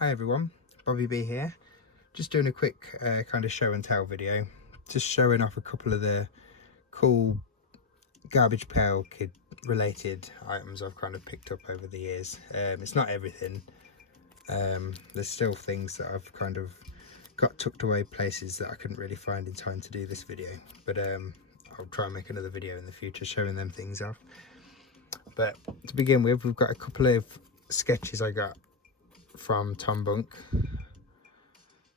Hi everyone, Bobby B here. Just doing a quick kind of show and tell video. Just showing off a couple of the cool Garbage Pail Kid related items I've kind of picked up over the years. It's not everything. There's still things that I've kind of got tucked away places that I couldn't really find in time to do this video. But I'll try and make another video in the future showing them things off. But to begin with, we've got a couple of sketches I got from Tom Bunk.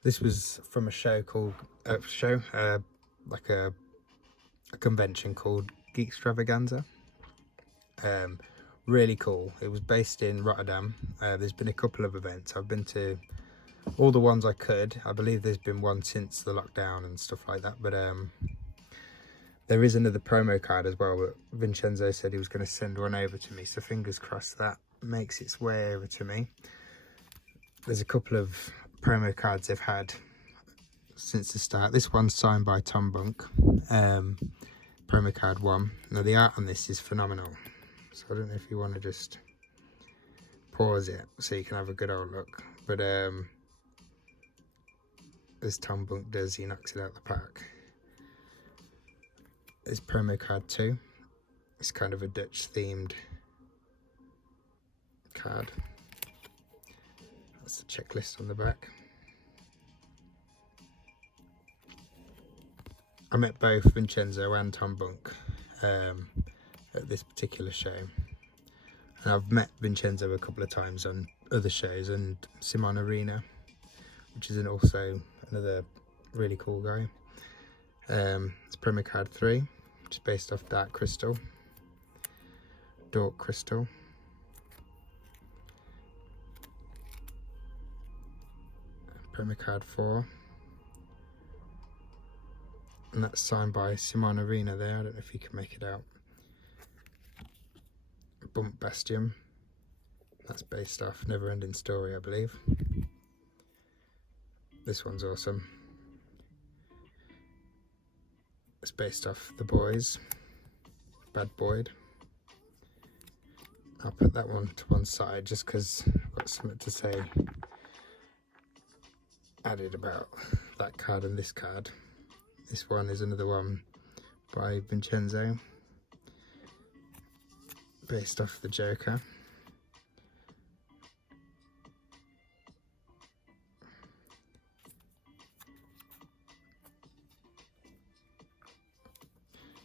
This was from a show called like a convention called Geekstravaganza. Really cool. It was based in Rotterdam. There's been a couple of events. I've been to all the ones I could. I believe there's been one since the lockdown and stuff like that, but there is another promo card as well, but Vincenzo said he was going to send one over to me, so fingers crossed that makes its way over to me. There's a couple of promo cards they've had since the start. This one's signed by Tom Bunk, promo card 1. Now the art on this is phenomenal, so I don't know if you want to just pause it so you can have a good old look. But as Tom Bunk does, he knocks it out the park. There's promo card 2. It's kind of a Dutch themed card. That's the checklist on the back. I met both Vincenzo and Tom Bunk at this particular show, and I've met Vincenzo a couple of times on other shows, and Simon Arena, which is also another really cool guy. It's promo card 3, which is based off Dark Crystal, Dork Crystal. Promo card 4, and that's signed by Simon Arena there. I don't know if you can make it out. Bump Bastion, that's based off Neverending Story, I believe. This one's awesome. It's based off The Boys, Bad Boyd. I'll put that one to one side just because I've got something to say added about that card and this card. This one is another one by Vincenzo, based off the Joker.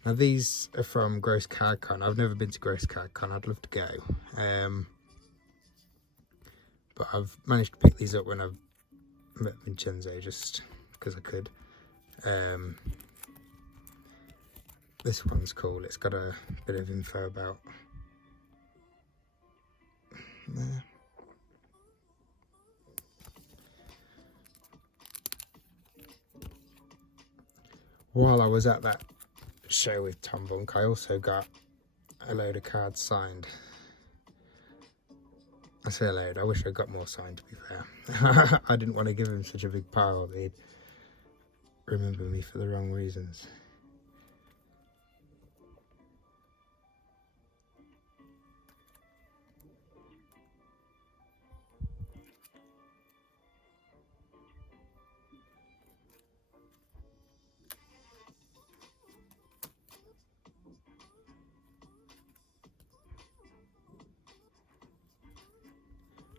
Now these are from Gross Card Con. I've never been to Gross Card Con. I'd love to go, but I've managed to pick these up when I've met Vincenzo just because I could. This one's cool. It's got a bit of info about there. While I was at that show with Tom Bunk, I also got a load of cards signed. I say a load, I wish I got more signed, to be fair. I didn't want to give him such a big pile that he'd remember me for the wrong reasons.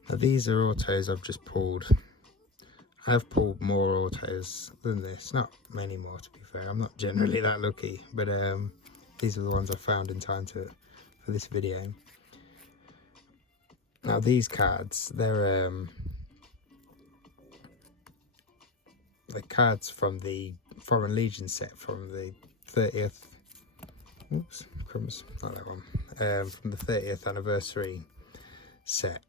Now these are autos I've just pulled. I have pulled more autos than this, not many more to be fair. I'm not generally that lucky, but these are the ones I found in time for this video. Now these cards, they're cards from the Foreign Legion set from the 30th. Oops, crumbs, not that one. From the 30th anniversary set.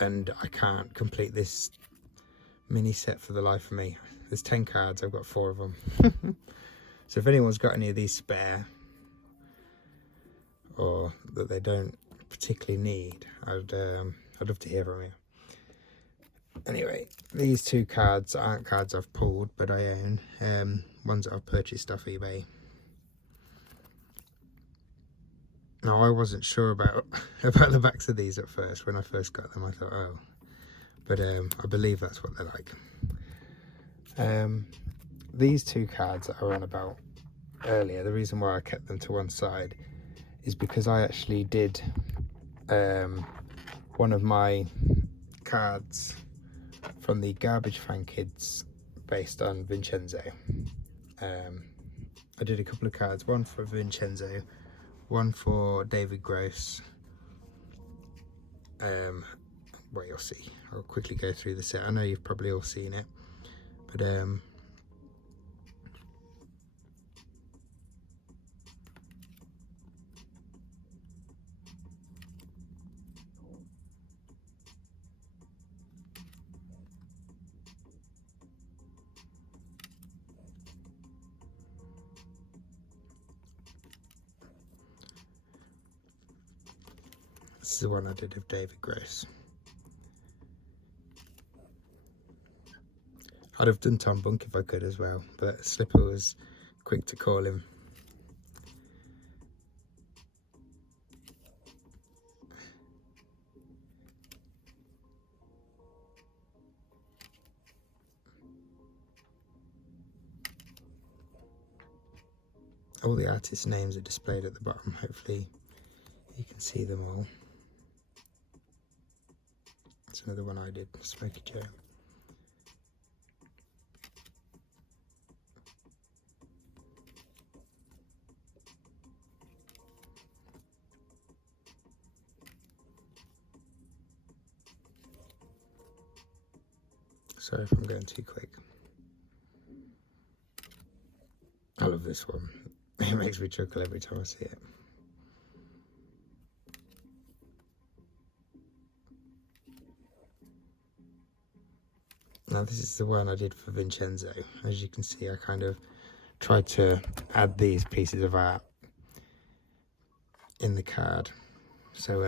And I can't complete this mini set for the life of me. There's 10 cards, I've got 4 of them. So if anyone's got any of these spare, or that they don't particularly need, I'd love to hear from you. Anyway, these 2 cards aren't cards I've pulled, but I own. Ones that I've purchased off eBay. Now I wasn't sure about the backs of these at first. When I first got them, I thought, oh, but I believe that's what they're like. These two cards that I ran about earlier, the reason why I kept them to one side is because I actually did one of my cards from the Garbage Fan Kids based on Vincenzo. I did a couple of cards, one for Vincenzo, one for David Gross. Well, you'll see. I'll quickly go through the set. I know you've probably all seen it, but this is the one I did of David Gross. I'd have done Tom Bunk if I could as well, but Slipper was quick to call him. All the artists' names are displayed at the bottom. Hopefully you can see them all. It's another one I did, Smokey Joe. Sorry if I'm going too quick. I love this one. It makes me chuckle every time I see it. Now this is the one I did for Vincenzo. As you can see, I kind of tried to add these pieces of art in the card. So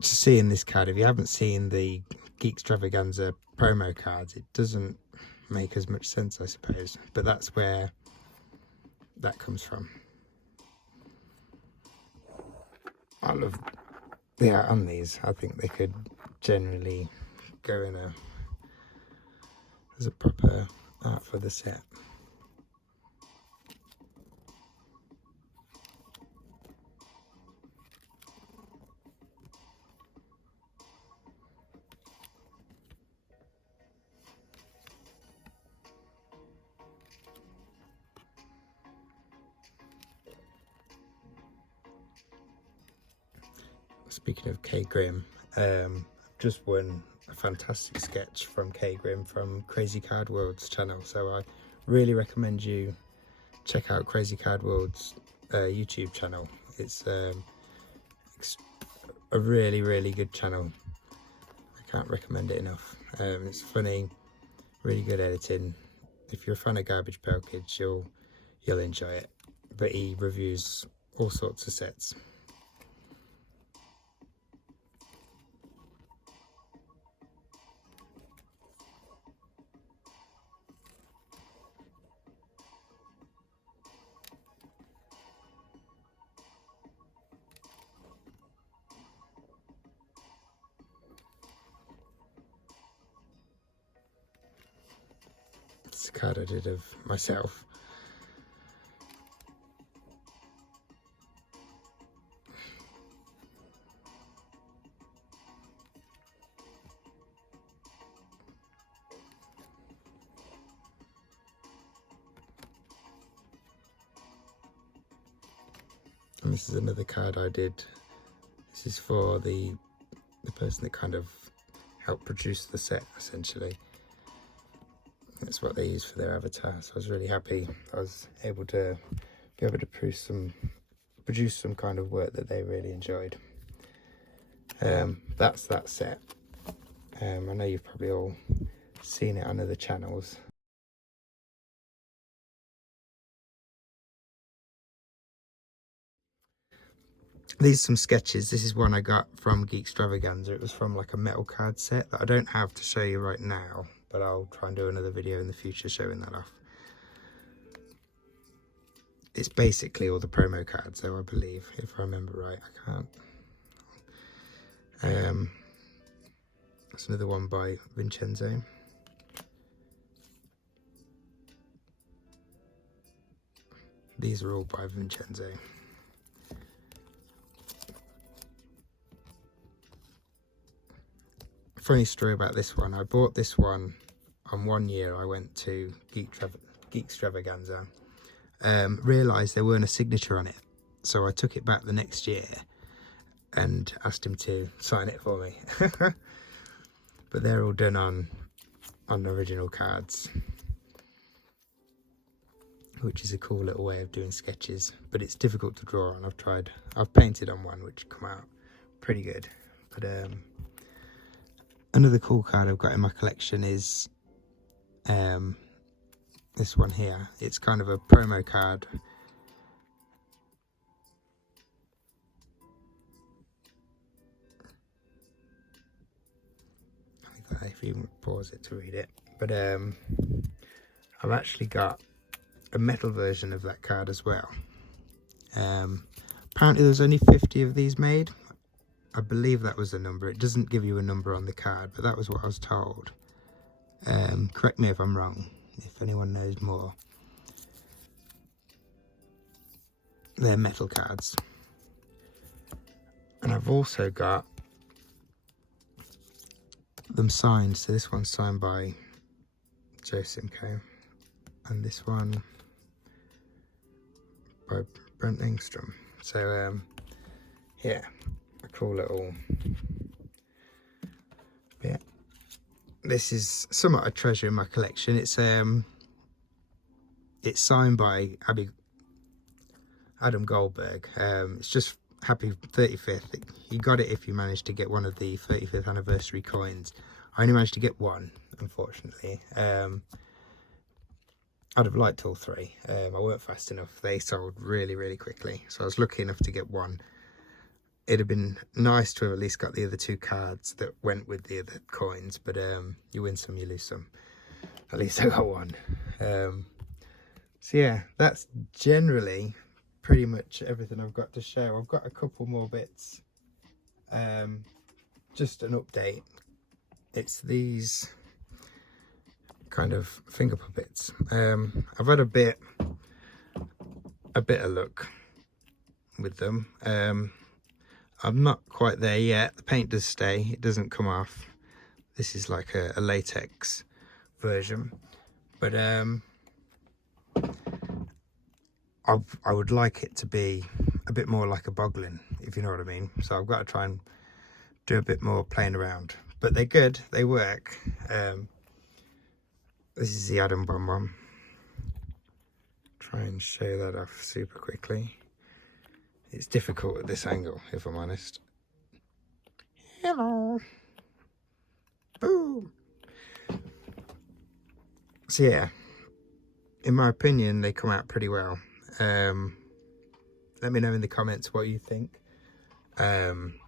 to see in this card, if you haven't seen the Geekstravaganza promo cards, it doesn't make as much sense, I suppose, but that's where that comes from. I love the art on these. I think they could generally go in as a proper art for the set. Speaking of Kay Grimm, I've just won a fantastic sketch from Kay Grimm from Crazy Card World's channel, so I really recommend you check out Crazy Card World's YouTube channel. It's a really, really good channel. I can't recommend it enough. It's funny, really good editing. If you're a fan of Garbage Pail Kids, you'll enjoy it. But he reviews all sorts of sets. It's a card I did of myself. And this is another card I did. This is for the person that kind of helped produce the set, essentially. That's what they use for their avatar, so I was really happy I was able to produce some kind of work that they really enjoyed. That's that set. I know you've probably all seen it on other channels. These are some sketches. This is one I got from Geekstravaganza. It was from like a metal card set that I don't have to show you right now, but I'll try and do another video in the future showing that off. It's basically all the promo cards though, I believe, if I remember right. I can't. That's another one by Vincenzo. These are all by Vincenzo. Funny story about this one. I bought this one on one year I went to Geekstravaganza. Realised there weren't a signature on it, so I took it back the next year and asked him to sign it for me. But they're all done on original cards, which is a cool little way of doing sketches, but it's difficult to draw on. I've painted on one which come out pretty good. But another cool card I've got in my collection is this one here. It's kind of a promo card. If you pause it to read it, but I've actually got a metal version of that card as well. Apparently there's only 50 of these made. I believe that was the number. It doesn't give you a number on the card, but that was what I was told. Correct me if I'm wrong, if anyone knows more. They're metal cards. And I've also got them signed. So this one's signed by Joe Simcoe, and this one by Brent Engstrom. So yeah, a cool little bit. This is somewhat a treasure in my collection. It's signed by Adam Goldberg. It's just happy 35th. You got it if you managed to get one of the 35th anniversary coins. I only managed to get one, unfortunately. I'd have liked all three. I weren't fast enough. They sold really, really quickly, so I was lucky enough to get one. It'd have been nice to have at least got the other two cards that went with the other coins, but you win some, you lose some. At least I got one. So yeah, that's generally pretty much everything I've got to show. I've got a couple more bits. Just an update. It's these kind of finger puppets. I've had a bit of luck with them. I'm not quite there yet. The paint does stay, it doesn't come off. This is like a latex version, but I would like it to be a bit more like a Boglin, if you know what I mean. So I've got to try and do a bit more playing around, but they're good, they work. This is the Adam Bomb Bomb. Try and show that off super quickly. It's difficult at this angle, if I'm honest. Hello. Boom. So yeah, in my opinion, they come out pretty well. Let me know in the comments what you think. Anything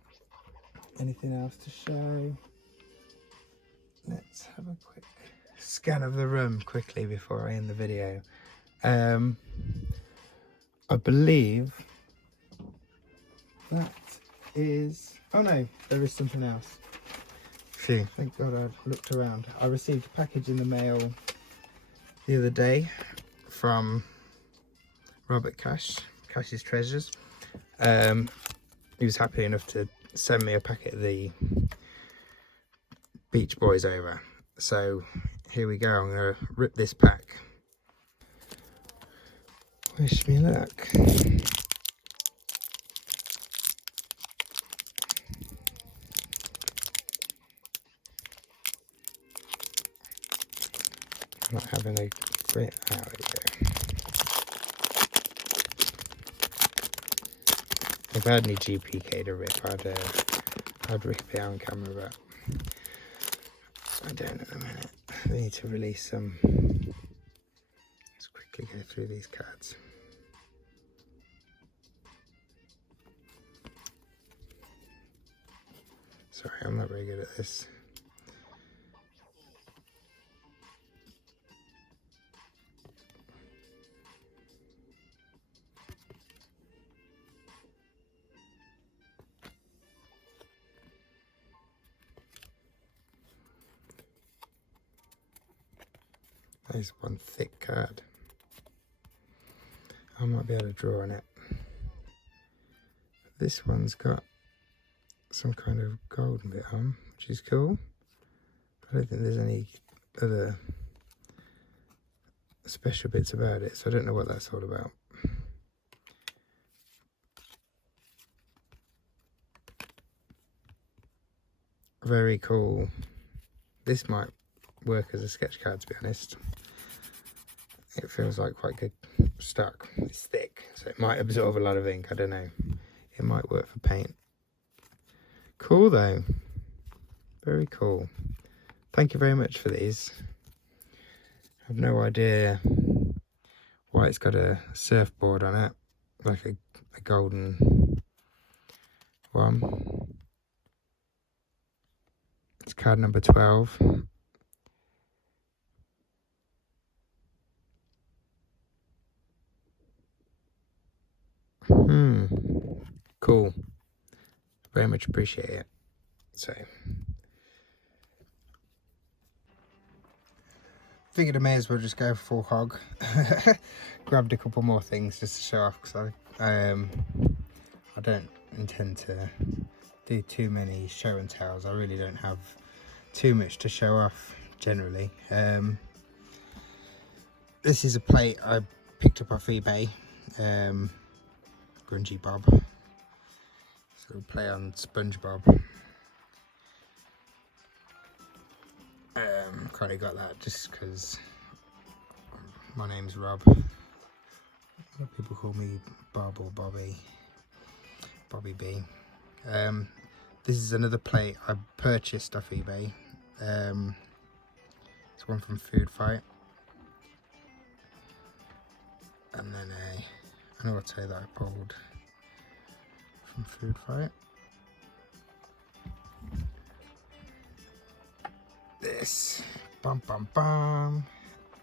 else to show? Let's have a quick scan of the room quickly before I end the video. I believe that is... Oh no, there is something else. Phew, thank God I looked around. I received a package in the mail the other day from Robert Cash, Cash's Treasures. He was happy enough to send me a packet of the Beach Boys over. So here we go, I'm going to rip this pack. Wish me luck. I'm not having a great... There we go. If I had any GPK to rip, I'd rip it on camera, but I don't at the minute. I need to release some. Let's quickly go through these cards. Sorry, I'm not very good at this. There's one thick card. I might be able to draw on it. This one's got some kind of golden bit on, which is cool. I don't think there's any other special bits about it, so I don't know what that's all about. Very cool. This might work as a sketch card, to be honest. It feels like quite good stock. It's thick, so it might absorb a lot of ink. I don't know. It might work for paint. Cool though. Very cool. Thank you very much for these. I have no idea why it's got a surfboard on it, like a golden one. It's card number 12. Cool. Very much appreciate it. So, figured I may as well just go full hog. Grabbed a couple more things just to show off, because I don't intend to do too many show and tells. I really don't have too much to show off generally. This is a plate I picked up off eBay. Grungy Bob. So we'll play on SpongeBob. Kind of got that just because my name's Rob. A lot of people call me Bob or Bobby. Bobby B. This is another plate I purchased off eBay. It's one from Food Fight. And then an auto that I pulled from Food Fight. This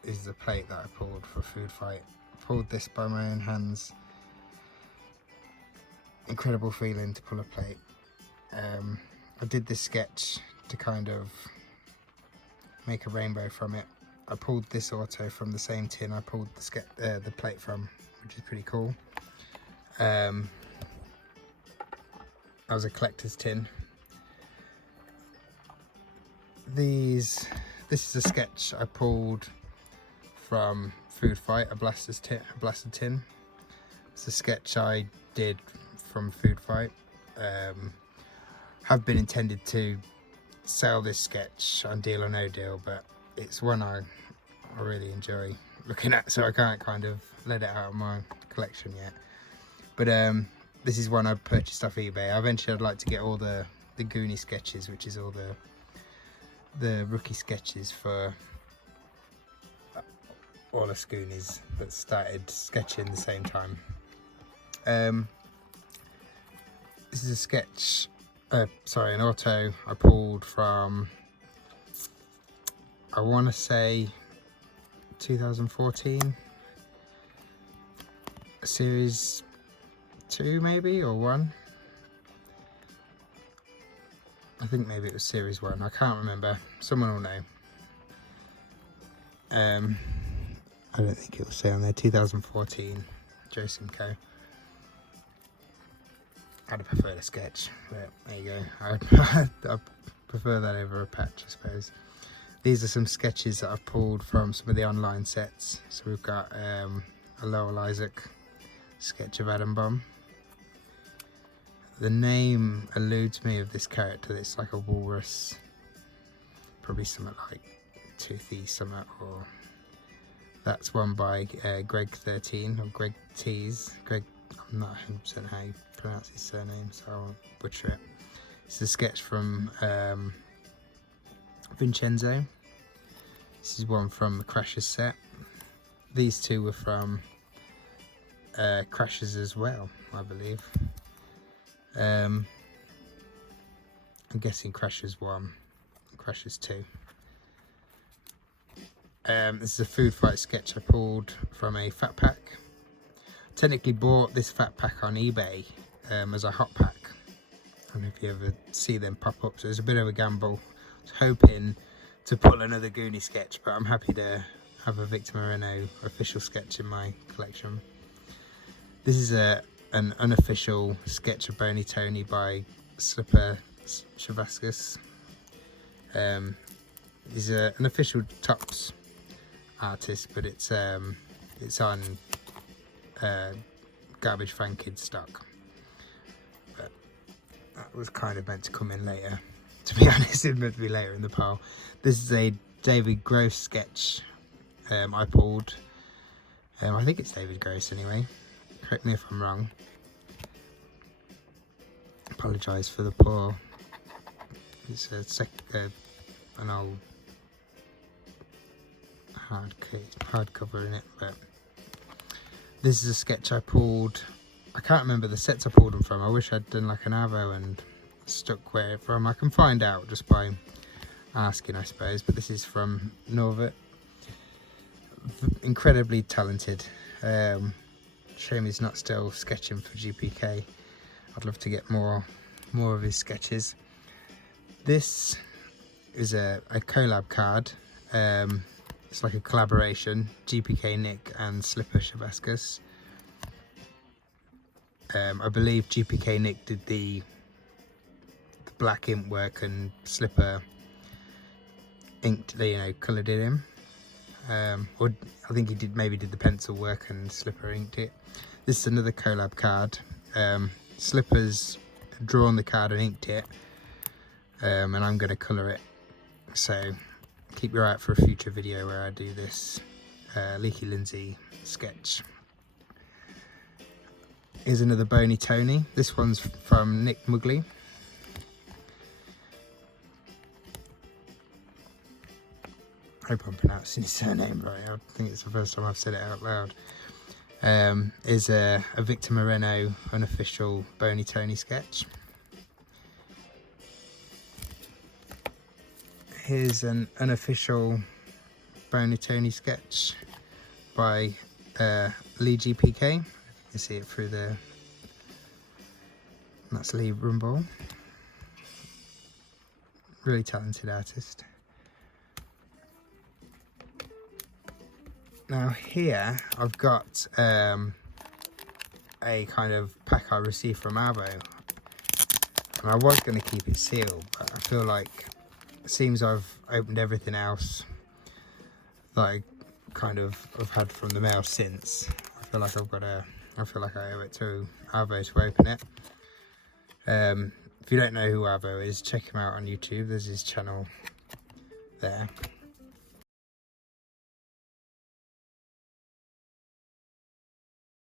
is the plate that I pulled for Food Fight. I pulled this by my own hands. Incredible feeling to pull a plate. I did this sketch to kind of make a rainbow from it. I pulled this auto from the same tin I pulled the plate from, which is pretty cool. That was a collector's tin. This is a sketch I pulled from Food Fight, a blasted tin. It's a sketch I did from Food Fight. Have been intended to sell this sketch on Deal or No Deal, but it's one I really enjoy looking at, so I can't kind of let it out of my collection yet. But this is one I purchased off eBay. Eventually I'd like to get all the Goonie sketches, which is all the rookie sketches for all the Goonies that started sketching the same time. This is a sketch, an auto I pulled from, I want to say 2014, series 2 maybe, or 1. I think maybe it was series 1, I can't remember, someone will know. I don't think it will say on there, 2014, Joe Simcoe. I'd have preferred a sketch, but there you go. I prefer that over a patch, I suppose. These are some sketches that I've pulled from some of the online sets. So we've got a Lowell Isaac sketch of Adam Bomb. The name eludes me of this character. It's like a walrus, probably something like Toothy something, or that's one by Greg 13 or Greg Tees. Greg, I'm not 100% how you pronounce his surname, so I won't butcher it. It's a sketch from Vincenzo. This is one from the Crashers set. These two were from Crashers as well, I believe. I'm guessing Crashers 1 and Crashers 2. This is a Food Fight sketch I pulled from a fat pack. Technically bought this fat pack on eBay as a hot pack. I don't know if you ever see them pop up, so it's a bit of a gamble. I was hoping to pull another Goonie sketch, but I'm happy to have a Victor Moreno official sketch in my collection. This is an unofficial sketch of Bony Tony by Slipper Shavaskus. He's an official Topps artist, but it's on Garbage Fan Kids stock. But that was kind of meant to come in later. To be honest, it meant to be later in the pile. This is a David Gross sketch I pulled. I think it's David Gross anyway. Correct me if I'm wrong. Apologise for the poor. It's an old hardcover in it, but this is a sketch I pulled. I can't remember the sets I pulled them from. I wish I'd done like an Avo and stuck where it's from. I can find out just by asking, I suppose, but this is from Norvet. Incredibly talented. Shame he's not still sketching for GPK. I'd love to get more of his sketches. This is a collab card. It's like a collaboration, GPK Nick and Slipper Shavaskus. I believe GPK Nick did the black ink work and Slipper inked, coloured it in. Or I think he maybe did the pencil work and Slipper inked it. This is another collab card. Slipper's drawn the card and inked it, and I'm going to colour it. So keep your eye out for a future video where I do this Leaky Lindsay sketch. Here's another Bony Tony. This one's from Nick Mugley. I hope I'm pronouncing his surname right. I think it's the first time I've said it out loud. Is a Victor Moreno unofficial Bony Tony sketch. Here's an unofficial Bony Tony sketch by Lee GPK. You can see it through there. That's Lee Rumble. Really talented artist. Now here I've got a kind of pack I received from Avo, and I was going to keep it sealed, but I feel like it seems I've opened everything else that I kind of have had from the mail since. I feel like I feel like I owe it to Avo to open it. If you don't know who Avo is, check him out on YouTube. There's his channel there.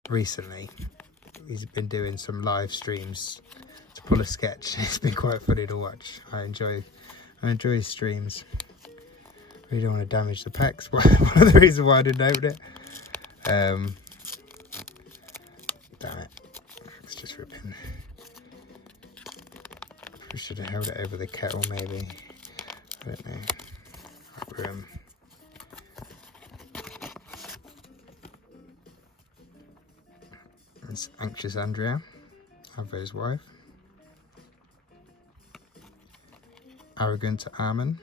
Recently he's been doing some live streams to pull a sketch. It's been quite funny to watch. I enjoy his streams. Really don't want to damage the packs. One of the reasons why I didn't open it. Damn it, it's just ripping. I should have held it over the kettle maybe. I don't know. It's Anxious Andrea, Avo's wife. Arrogant Armin.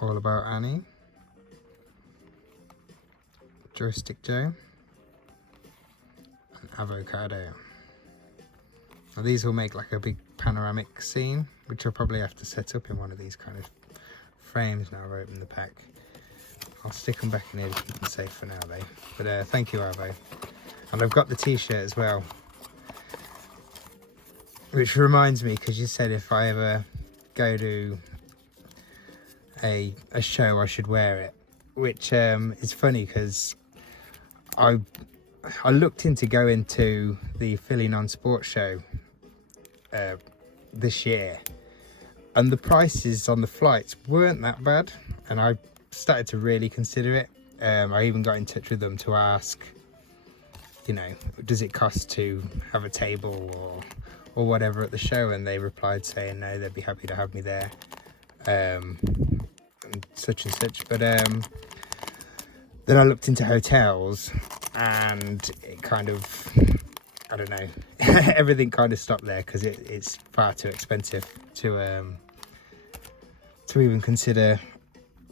All About Annie. Joystick Joe. And Avocado. Now these will make like a big panoramic scene, which I'll probably have to set up in one of these kind of frames now I've opened the pack. I'll stick them back in here to keep them safe for now though. But thank you, Avo. And I've got the t-shirt as well. Which reminds me, because you said if I ever go to a show I should wear it. Which is funny because I looked into going to the Philly Non-Sport show this year. And the prices on the flights weren't that bad. And I started to really consider it. I even got in touch with them to ask, does it cost to have a table or whatever at the show, and they replied saying no, they'd be happy to have me there, and such and such. But then I looked into hotels and it kind of, I don't know, everything kind of stopped there because it's far too expensive to to even consider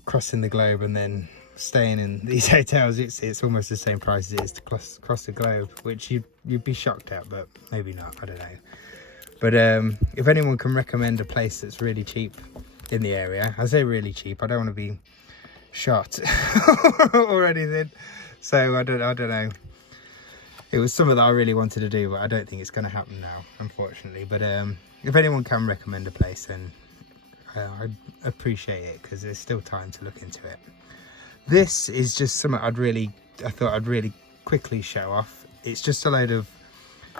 crossing the globe and then staying in these hotels. It's almost the same price as it is to cross the globe, which you'd be shocked at, but maybe not, I don't know. But if anyone can recommend a place that's really cheap in the area, I say really cheap, I don't want to be shot or anything, so I don't know. It was something that I really wanted to do, but I don't think it's going to happen now, unfortunately. But if anyone can recommend a place, then I'd appreciate it, because there's still time to look into it. This is just something I thought I'd really quickly show off. It's just a load of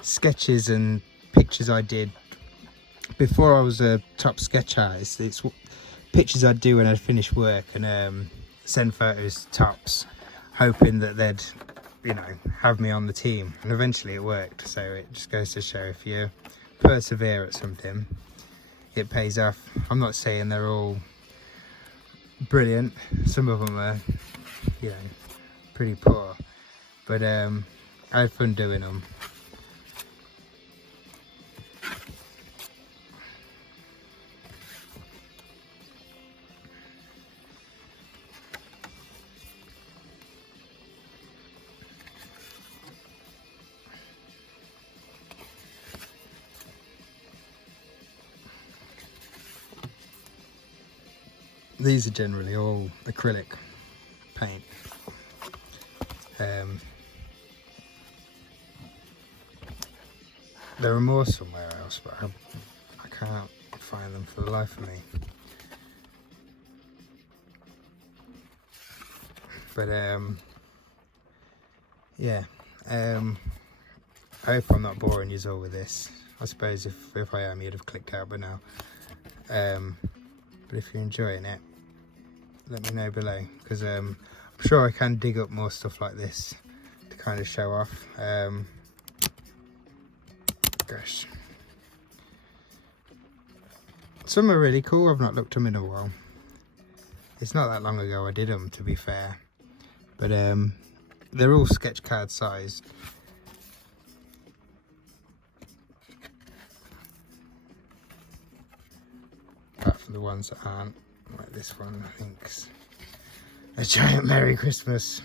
sketches and pictures I did before I was a top sketch artist. It's pictures I'd do when I'd finish work and send photos to tops, hoping that they'd, you know, have me on the team, and eventually it worked. So it just goes to show, if you persevere at something, it pays off. I'm not saying they're all brilliant, some of them are, you know, pretty poor, but I had fun doing them. These are generally all acrylic paint. There are more somewhere else, but I can't find them for the life of me. But yeah, I hope I'm not boring you all with this. I suppose if I am, you'd have clicked out by now. But if you're enjoying it, let me know below, because I'm sure I can dig up more stuff like this to kind of show off. Gosh, some are really cool. I've not looked them in a while. It's not that long ago I did them, to be fair, but they're all sketch card sized. Apart from the ones that aren't, like this one, I think's a giant Merry Christmas.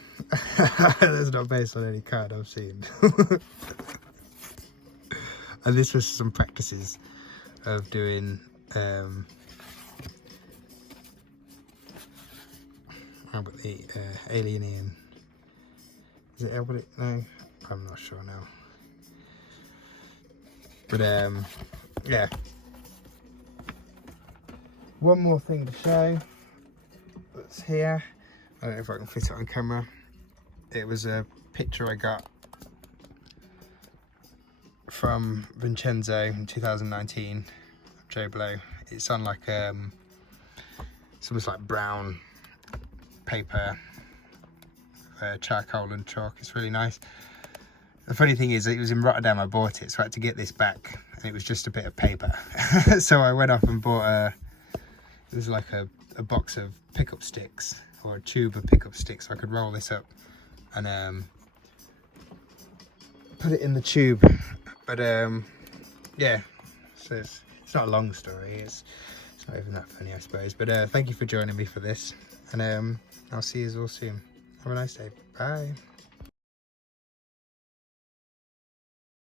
That's not based on any card I've seen. And this was some practices of doing Albert the Alien. Is it Albert? No, I'm not sure now. But yeah. One more thing to show that's here. I don't know if I can fit it on camera. It was a picture I got from Vincenzo in 2019 of Joe Blow. It's on like it's almost like brown paper, charcoal and chalk. It's really nice. The funny thing is, it was in Rotterdam I bought it, so I had to get this back, and it was just a bit of paper. So I went off and bought it was like a box of pickup sticks, or a tube of pickup sticks, so I could roll this up and put it in the tube. But yeah, so it's not a long story, it's not even that funny, I suppose. But thank you for joining me for this, and I'll see you all soon. Have a nice day. Bye.